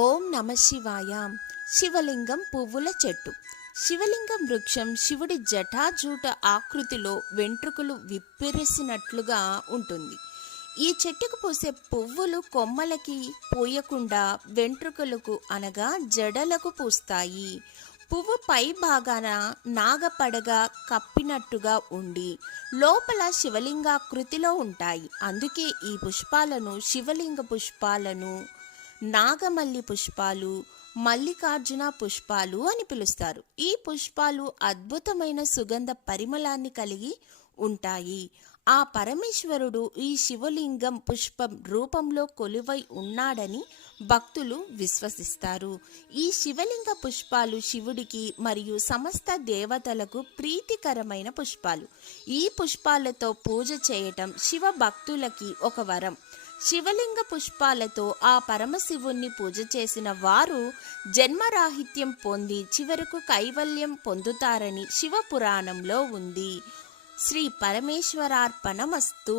ఓం నమ శివాయ. శివలింగం పువ్వుల చెట్టు. శివలింగం వృక్షం శివుడి జటాజూట ఆకృతిలో వెంట్రుకలు విప్పిరిసినట్లుగా ఉంటుంది. ఈ చెట్టుకు పూసే పువ్వులు కొమ్మలకి పూయకుండా వెంట్రుకలకు అనగా జడలకు పూస్తాయి. పువ్వు పై భాగాన నాగపడగ కప్పినట్టుగా ఉండి లోపల శివలింగాకృతిలో ఉంటాయి. అందుకే ఈ పుష్పాలను శివలింగ పుష్పాలను నాగమల్లి పుష్పాలు మల్లికార్జున పుష్పాలు అని పిలుస్తారు. ఈ పుష్పాలు అద్భుతమైన సుగంధ పరిమళాన్ని కలిగి ఉంటాయి. ఆ పరమేశ్వరుడు ఈ శివలింగం పుష్పం రూపంలో కొలువై ఉన్నాడని భక్తులు విశ్వసిస్తారు. ఈ శివలింగ పుష్పాలు శివుడికి మరియు సమస్త దేవతలకు ప్రీతికరమైన పుష్పాలు. ఈ పుష్పాలతో పూజ చేయటం శివ భక్తులకి ఒక వరం. శివలింగ పుష్పాలతో ఆ పరమశివుణ్ణి పూజ చేసిన వారు జన్మరాహిత్యం పొంది చివరకు కైవల్యం పొందుతారని శివ పురాణంలో ఉంది. శ్రీ పరమేశ్వరార్పణమస్తు.